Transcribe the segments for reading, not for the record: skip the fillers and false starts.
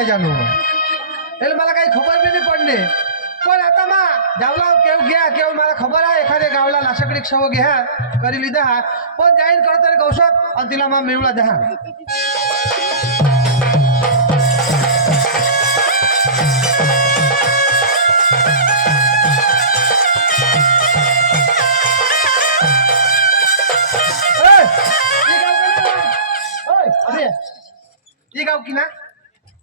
वागे जाणू એટલે मला काही खबर बी नाही पडले पण आता मा गावला केव घ्या केव मला खबर आहे एखाद्या गावला लाशकडी क्षव घ्या करी लिधा पण जाईन करत गौशात आणि तिला मा मिळवला द्या ये गाव की ना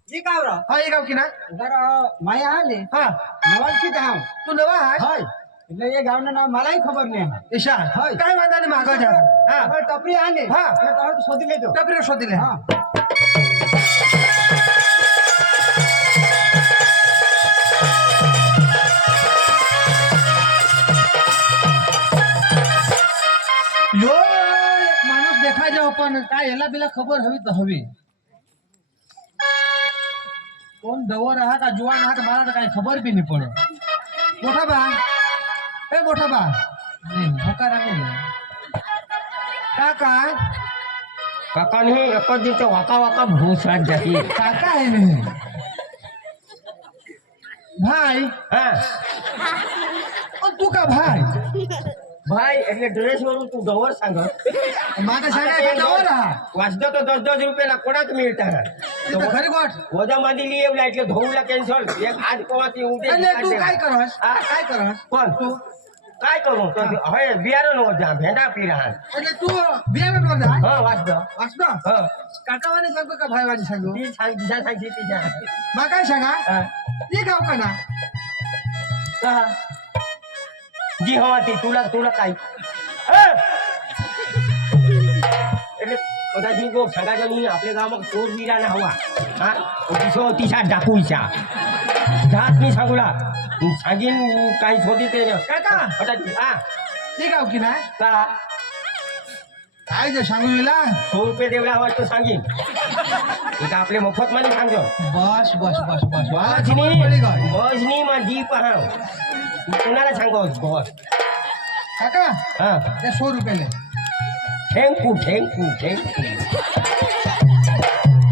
जी गाव रा हा ये गाव की ना जरा माया आले हा नवाल की गाव तू नवा आहे हाय એટલે એ ગાવના નામ મલાઈ ખબર નહીં ઈશા કાઈ વાંધો નહીં માગો જા હા હવે ટપરી આને હા એટલે તો શોધી લેજો ટપરી શોધી લે હા यो एक माणूस देखा जाओ पण काय ह्याला बिला खबर हवी तर हवी कोण दवर आहात का जुवान आहात मला तर काही खबर बी नाही पडत मोठा बा ए मोठा बा नाही होकार नाही काका काकाने एक दिवस वाका वाका भूसात जाती काका आहे नाही भाई हाँ और तू का भाई भाई એટલે ડ્રેસ વાળું તું દવર सांग माझा सांगा का दवर आहा वाजता तो 10-10 रुपयाला कोणाक मिळता ते तर खरी गोट वजा मध्ये लिएवला એટલે ધોઉલા કેન્સલ એક આજ કોવાથી ઉડે એટલે તું काय करस હા काय करस કોણ તું काय करू તો હવે બિયારણ વજા ભેંડા પીરા એટલે तू बियावे बोल जा હા वाजता वाचतो હા काकावाने सांगतो का भाईवाने सांगतो ती सांग दिशा सांगची ती जा मा काय सांगा हा ये गाव का ना का जी हवा ती तुला तुला काय એટલે બધા જીવો સગાજની આપણે ગામમાં ચોર વીરાના હવા હા ઓટીસો ઓટીસા ડાકુઈસા જાતની સાગુલા સાગીન કાઈ છોડી તે काका અટા હા ये गाव की ना का काय जे सांगू इला 100 रुपये देवला हवा तो सांगीन इथं आपले मफत मध्ये सांगतो बस बस बस बस बसनी पडी गई बसनी माझी पहाव कुणाला सांगो बस काका हा ये 100 रुपये ले थँक्यू थँक्यू थँक्यू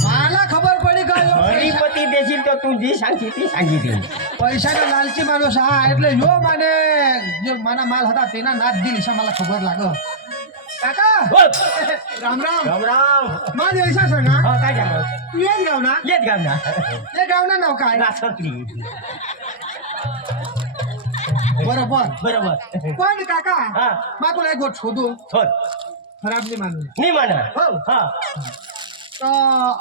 मला खबर पडी गई हरिपती देशील तर तू जी सांगशी ती सांगितली पैशाचा लालची माणूस हा એટલે यो माने जो माना माल होता तेना नाद दिली शा मला खबर लाग काका राम राम राम राम माझे ऐसा सांगा हा काय सांगो तू येच गाव ना येत गाव ना ये गाव ना नाव काय रासकली बरोबर बरोबर पण काका हा मा तुला एक गोष्ट शोधू छोड खराब नाही मानू नी म्हणा हो हा तो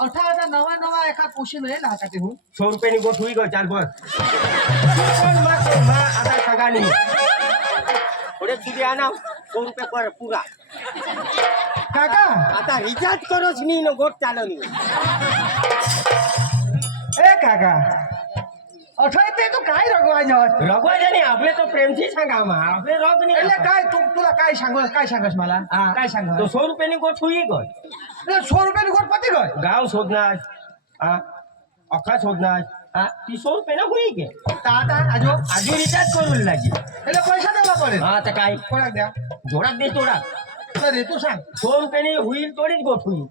18,000 एका पोशी मिळेल हा का ते 100 रुपयानी गोठ होई गो चाल बस पण मा आता सांगा नी थोडे तुझे आणा 100 रुपये पर पुरा काका आता रिचार्ज करोच नी न गोठ चालो नी ए काका अठरा ते तू काय रगवा जात रघुवाजा नी आपले तो प्रेमची सांगा मा आपले रग नी એટલે काय तुला काय सांगस मला काय सांग तो 100 रुपयानी गोठ होई गो 100 रुपयाની गोट पती गय गाव शोधणार हा अख्खा शोधणार हा ती 100 रुपयाला होई गे आता आजो आजू रिचार्ज करू लागी એટલે पैसा द्यायला पडेल हा तर काय कोणाक द्या जोडात दे तोडा तर तू सांग 100 रुपयानी होईल तोडीच गोठ होईल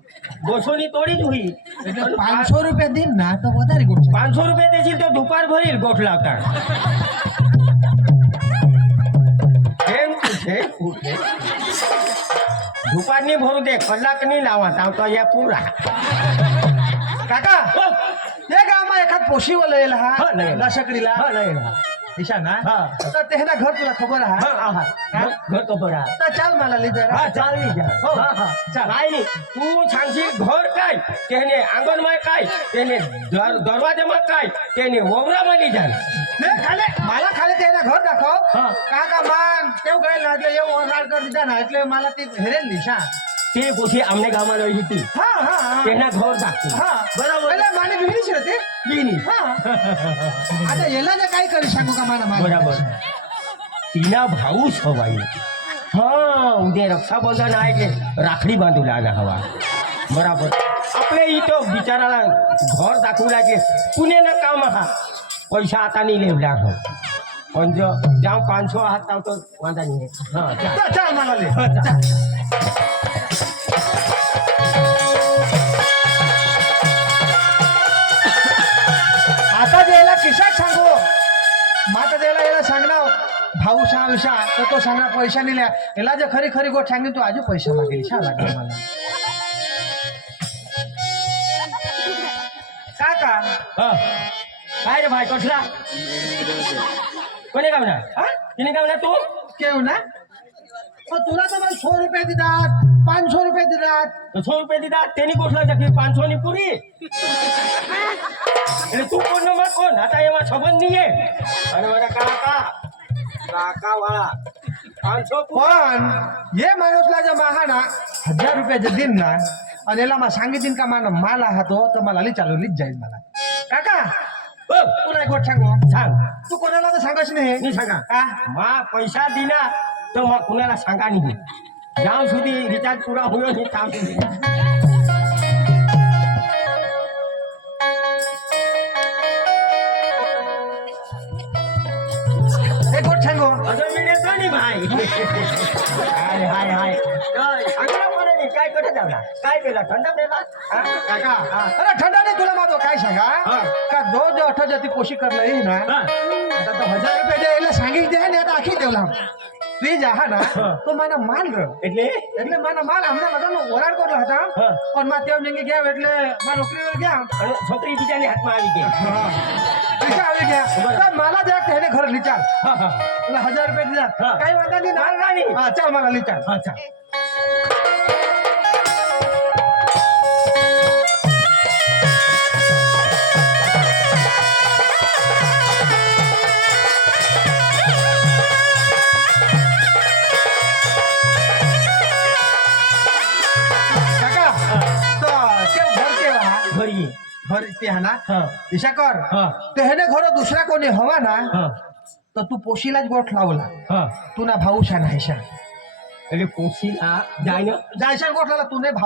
200 तोडीच होईल એટલે 500 रुपये दिन ना तर વધારે गोट 500 रुपये देशील तर दुपार भरील गोठ लावता दुपारनी भरू दे कलाक नाही लावा तावता या पुरा काका हे गावमा एखाद पोशी वाला येईल हा, हा नाही. लाशकडीला हा नाही ना दिशा ना हा. तर तेहना घर तुला खबर हा आहे हा घर कबर हा तर चाल मला लिदर हा चालली जा हो. हा हा चाल. काय नाही तू सांगशील घर काय त्याने अंगणमाय काय त्याने दरवाजामा काय त्याने ओवरामध्ये जा खाले मला खाले तेहना घर दाखव हा. काका मान तेव गયેલ ના એટલે એવો ઓરડાળ કરી દીધા ને એટલે मला ती हेरेल दिशा ते पोशी आमने गावाला રહી હતી हा हा તેના ઘર દાખવું हा बरोबर એટલે माने बिगडीच होते બીની हा आता याला जे काय करू सांगू का मला बरोबर तिना भाऊच हवाई हा उद्या रक्षाबंधन आहे की राखडी बांधू लागा हवा बरोबर आपले इथं बिचाराला घर दाखवू लागे पुणे ना काम हा पैसा आता नाही लेवला हो पण जो जाऊ 500 हात लावतो वांधा नाही हा चल मला ले चल. भाऊ शा विषा तर तो सांगा पैसा नेल्या याला जे खरी खरी गोष्ट सांगेन तू आजू पैसा मागेल छा लागला मला काका काय रे भाई कसला कोणी गावना तिने गावना तू केव ना पण तुला तर मला 100 रुपये देतात 500 रुपये देतात 100 रुपये दिला त्यांनी गोठला की 500 नि पुरी अरे तू कोण मग कोण आता एवढा संबंध नाही आहे अरे मला काका काका वाळा 500 पण ये माणूसला जे महाना 1000 रुपयाचे दिन ना आणि याला मग सांगितलं का मला माल आहातो तर मला चालवलीच जाईल मला काका तुला एक गोष्ट सांगू सांग तू कोणाला तर सांगाच नाही मी सांगा हा? मा पैसा दिना तर मग कुणाला सांगा नाही जाऊ सुधी रिचार्ज पुरा होईल नाही काम एक गोष्ट सांगू अजून मी देतो नाही भाई हाय हाय हाय सांगा कोणी नाही काय करत जाऊ काय केलं थंड पेला काका अरे थंडा नाही तुला माझं काय सांगा हा. का दो जो 8 जाती कोशी करलंय ना आता तो 1000 रुपये द्यायला सांगितले आणि आता आखी देवला तुझी जहा ना तो मला माल र એટલે મને માલ હમણાં બધાનો ઓરાડ કરલો હતા પણ માં તેવ જંગી ગયા એટલે માં નોકરીवर ગયા અને છોકરી બીજાની હાથમાં આવી ગઈ પૈસા આવી ગયા તો માલા જરાક તેને ઘર લીચાલ હા હા એટલે 1000 રૂપિયા દીધા હા. કઈ વાંધા નહીં ના વાંધા નહીં. હા ચાલ માલા લીચાલ અચ્છા કાકા તો કેવ ઘર કેવા ઘરી ઘર તે હાના હા દિશા કર હા તે હેને ઘર दुसरा कोणी हवा ना હા तर तू पोशीलाच गोठ लावला હા तू ना भाऊ शा नाही शा એટલે પોસી આ જાય ને जायशा गोठला तू ने भाऊ